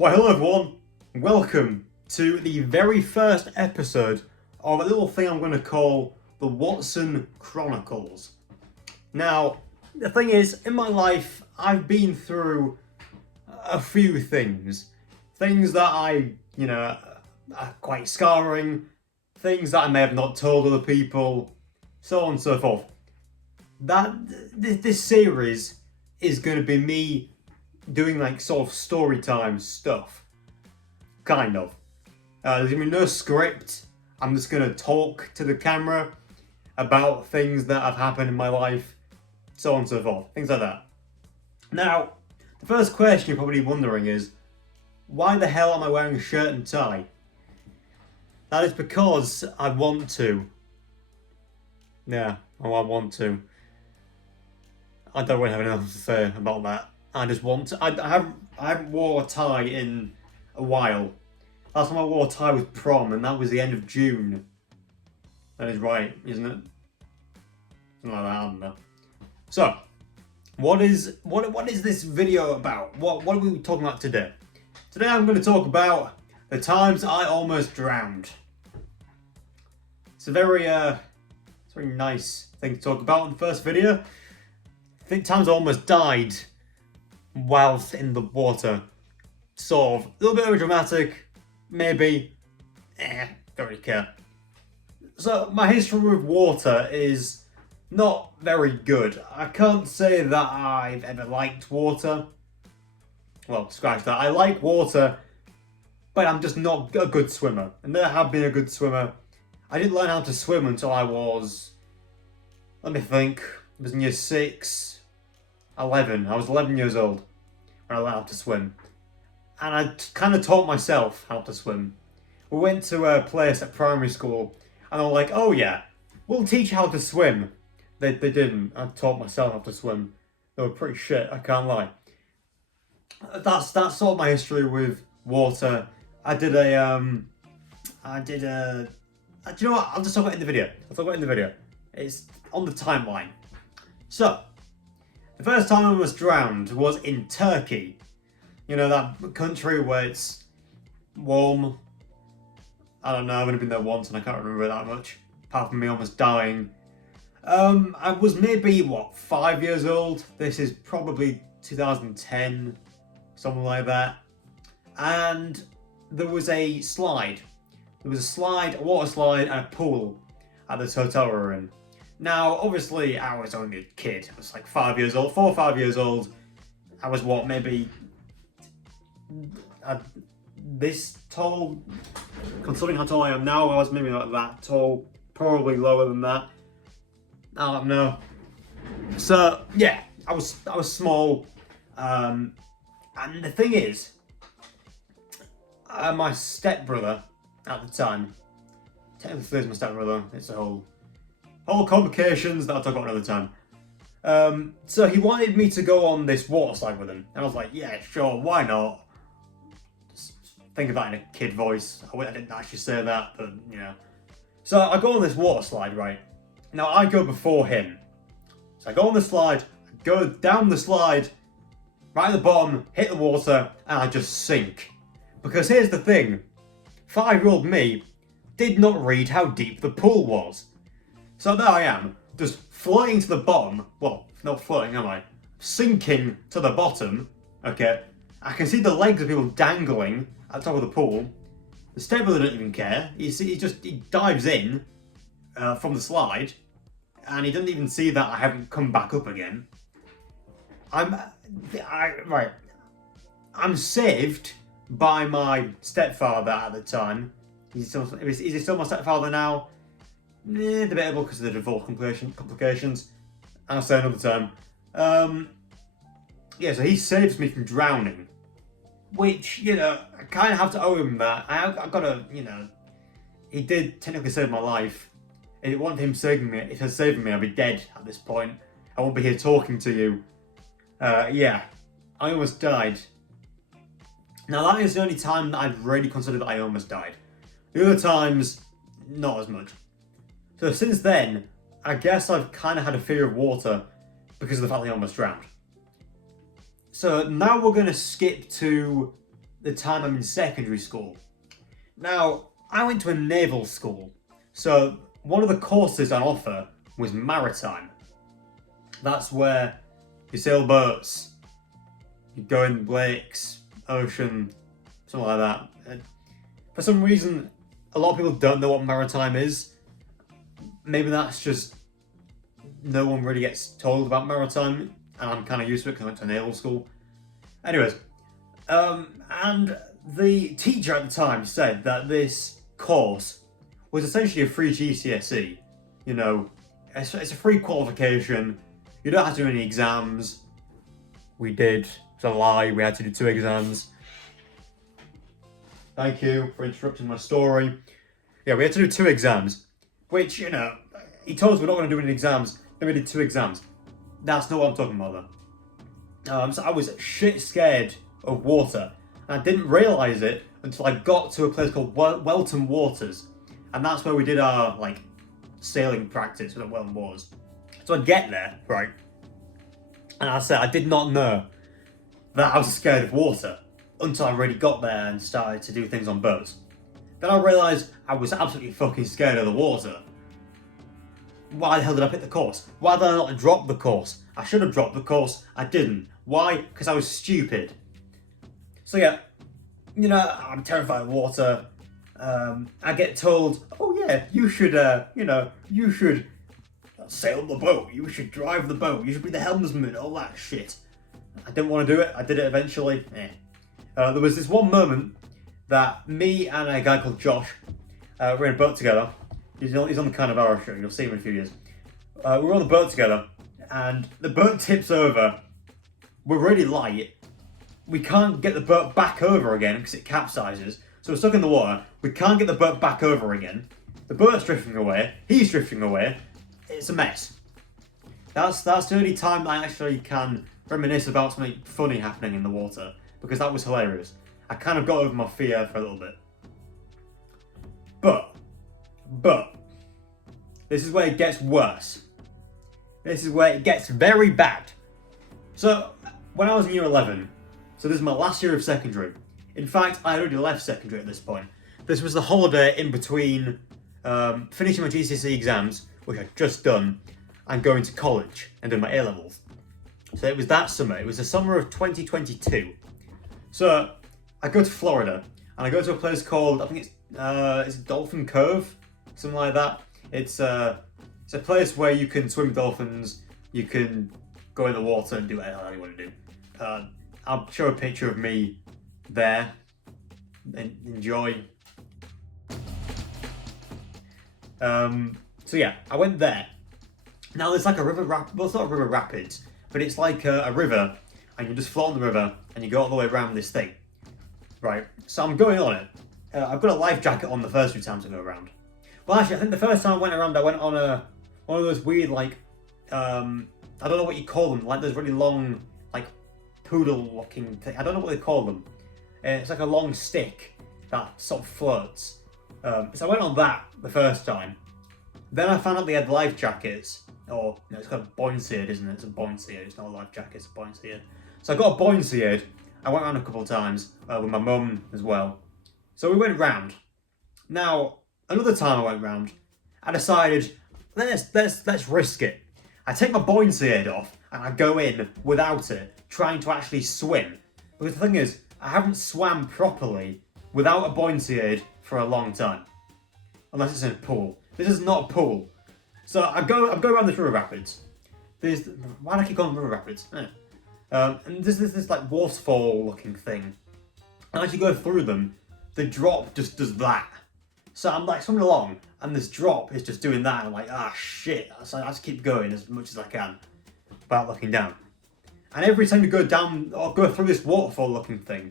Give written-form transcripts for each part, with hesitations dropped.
Well, hello everyone, welcome to the very first episode of a little thing I'm going to call the Watson Chronicles. Now, the thing is, in my life, I've been through a few things that are quite scarring, things that I may have not told other people, so on and so forth. This series is going to be me doing like sort of story time stuff, kind of. There's gonna be no script. I'm just gonna talk to the camera about things that have happened in my life, so on and so forth, things like that. Now, the first question you're probably wondering is, why the hell am I wearing a shirt and tie? That is because I want to. Yeah, I want to. I don't really have anything else to say about that. I just want to. I haven't worn a tie in a while. Last time I wore a tie was prom, and that was the end of June. That is right, isn't it? Something like that, I don't know. So, what is this video about? What are we talking about today? Today I'm going to talk about the times I almost drowned. It's a very nice thing to talk about in the first video. I think times I almost died whilst in the water. Sort of. A little bit overdramatic, maybe. Don't really care. So, my history with water is not very good. I can't say that I've ever liked water. Well, scratch that. I like water, but I'm just not a good swimmer. I never have been a good swimmer. I didn't learn how to swim until I was, let me think, I was in year 6, 11. I was 11 years old when I learned how to swim. And I kind of taught myself how to swim. We went to a place at primary school and they were like, oh yeah, we'll teach you how to swim. They didn't. I taught myself how to swim. They were pretty shit, I can't lie. That's sort of my history with water. Do you know what? I'll just talk about it in the video. It's on the timeline. So, the first time I was drowned was in Turkey. You know, that country where it's warm. I don't know, I've only been there once and I can't remember that much. Apart from me almost dying. I was maybe, 5 years old? This is probably 2010, something like that. And there was a slide. There was a water slide, and a pool at this hotel we were in. Now, obviously, I was only a kid. I was like 5 years old, 4 or 5 years old. I was maybe this tall. Considering how tall I am now, I was maybe not that tall. Probably lower than that. I don't know. So yeah, I was small. And the thing is, my stepbrother at the time, technically is my stepbrother. It's a whole complications that I'll talk about another time. So he wanted me to go on this water slide with him, and I was like, yeah, sure, why not? Just think of that in a kid voice. I didn't actually say that, but you know. So I go on this water slide, right? Now I go before him. So I go on the slide, I go down the slide, right at the bottom, hit the water, and I just sink. Because here's the thing, 5-year-old me did not read how deep the pool was. So there I am, just floating to the bottom. Well, not floating, am I? Sinking to the bottom. Okay. I can see the legs of people dangling at the top of the pool. The stepbrother doesn't even care. He dives in from the slide, and he doesn't even see that I haven't come back up again. I'm saved by my stepfather at the time. Is he still my stepfather now? Debatable because of the divorce complications. I'll say another time. Yeah, so he saves me from drowning. Which, you know, I kind of have to owe him that. I gotta, you know, he did technically save my life. If it wasn't him saving me, I'd be dead at this point. I won't be here talking to you. Yeah, I almost died. Now that is the only time that I've really considered that I almost died. The other times, not as much. So since then, I guess I've kind of had a fear of water because of the fact that I almost drowned. So now we're going to skip to the time I'm in secondary school. Now, I went to a naval school, so one of the courses on offer was maritime. That's where you sail boats, you go in lakes, ocean, something like that. And for some reason, a lot of people don't know what maritime is. Maybe that's just no one really gets told about maritime, and I'm kind of used to it because I went to naval school. Anyways, and the teacher at the time said that this course was essentially a free GCSE. You know, it's a free qualification. You don't have to do any exams. We did. It's a lie. We had to do 2 exams. Thank you for interrupting my story. Yeah, we had to do 2 exams, which, you know, he told us we're not going to do any exams, then we did 2 exams. That's not what I'm talking about, though. So I was shit scared of water, and I didn't realise it until I got to a place called Welton Waters, and that's where we did our, like, sailing practice at Welton Waters. So I get there, right, and I said I did not know that I was scared of water until I really got there and started to do things on boats. Then I realised I was absolutely fucking scared of the water. Why the hell did I pick the course? Why did I not drop the course? I should have dropped the course. I didn't. Why? Because I was stupid. So yeah, you know, I'm terrified of water. I get told, oh yeah, you should, you should sail the boat. You should drive the boat. You should be the helmsman. All that shit. I didn't want to do it. I did it eventually. There was this one moment that me and a guy called Josh were in a boat together. He's on the Carnivore show. You'll see him in a few years. We were on the boat together, and the boat tips over. We're really light. We can't get the boat back over again because it capsizes. So we're stuck in the water. We can't get the boat back over again. The boat's drifting away. He's drifting away. It's a mess. That's the only time I actually can reminisce about something funny happening in the water, because that was hilarious. I kind of got over my fear for a little bit. But, this is where it gets worse. This is where it gets very bad. So, when I was in year 11, so this is my last year of secondary. In fact, I had already left secondary at this point. This was the holiday in between finishing my GCSE exams, which I'd just done, and going to college and doing my A-levels. So it was that summer. It was the summer of 2022. So I go to Florida, and I go to a place called, I think it's Dolphin Cove, something like that. It's a place where you can swim with dolphins, you can go in the water and do whatever you want to do. I'll show a picture of me there and enjoy. So yeah, I went there. Now there's like a river, well, it's not a river rapids, but it's like a river, and you just float on the river and you go all the way around this thing. Right, so I'm going on it. I've got a life jacket on the first 2 times I go around. Well, actually, I think the first time I went around, I went on one of those weird, like, I don't know what you call them, like those really long, like, poodle-looking thing. I don't know what they call them. It's like a long stick that sort of floats. So I went on that the first time. Then I found out they had life jackets, or, you know, it's called a buoyancy aid, isn't it? It's a buoyancy aid, it's not a life jacket, it's a buoyancy aid. So I got a buoyancy aid. I went around a couple of times with my mum as well. So we went round. Now, another time I went round, I decided, let's risk it. I take my buoyancy aid off and I go in without it, trying to actually swim. Because the thing is, I haven't swam properly without a buoyancy aid for a long time. Unless it's in a pool. This is not a pool. So I go around this river rapids. Why do I keep calling them river rapids? And there's this like waterfall looking thing. And as you go through them, the drop just does that. So I'm like swimming along, and this drop is just doing that. And I'm like, ah, shit. So I just keep going as much as I can without looking down. And every time you go down or go through this waterfall looking thing,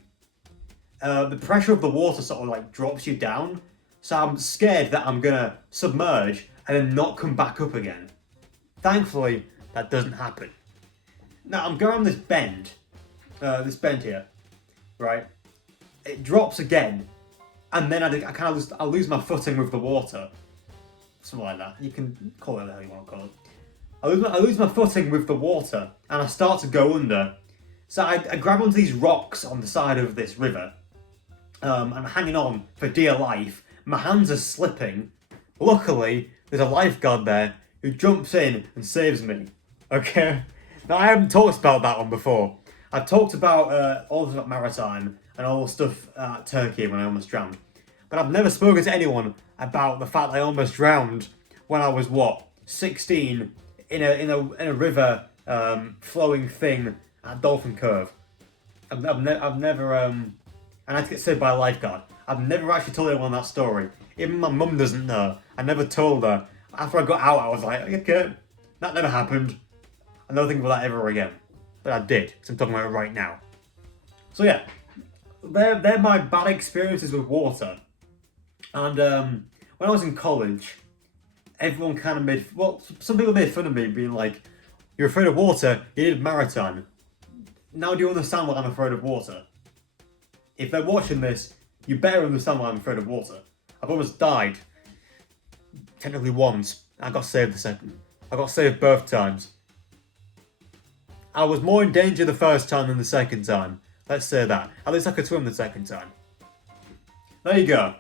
the pressure of the water sort of like drops you down. So I'm scared that I'm gonna submerge and then not come back up again. Thankfully, that doesn't happen. Now I'm going on this bend here, right? It drops again, and then I lose my footing with the water, something like that. You can call it whatever you want to call it. I lose my footing with the water, and I start to go under. So I grab onto these rocks on the side of this river, I'm hanging on for dear life. My hands are slipping. Luckily, there's a lifeguard there who jumps in and saves me. Okay? Now, I haven't talked about that one before. I've talked about all the stuff at Maritime and all the stuff at Turkey when I almost drowned. But I've never spoken to anyone about the fact that I almost drowned when I was, 16 in a river flowing thing at Dolphin Cove. I've never and I had to get saved by a lifeguard. I've never actually told anyone that story. Even my mum doesn't know. I never told her. After I got out, I was like, okay, that never happened. I never think about that ever again. But I did, because I'm talking about it right now. So yeah, they're my bad experiences with water. And when I was in college, everyone kind of made, some people made fun of me, being like, you're afraid of water, you did Maritime. Now do you understand why I'm afraid of water? If they're watching this, you better understand why I'm afraid of water. I've almost died. Technically once. I got saved the second. I got saved both times. I was more in danger the first time than the second time. Let's say that. At least I could swim the second time. There you go.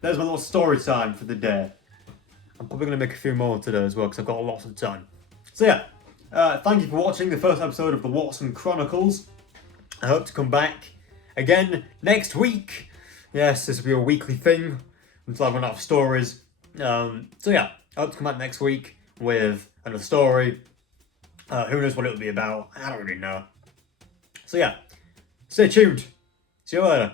There's my little story time for the day. I'm probably going to make a few more today as well because I've got lots of time. So yeah, thank you for watching the first episode of the Watson Chronicles. I hope to come back again next week. Yes, this will be a weekly thing until I run out of stories. So yeah, I hope to come back next week with another story. Who knows what it will be about? I don't really know. So yeah, stay tuned. See you later.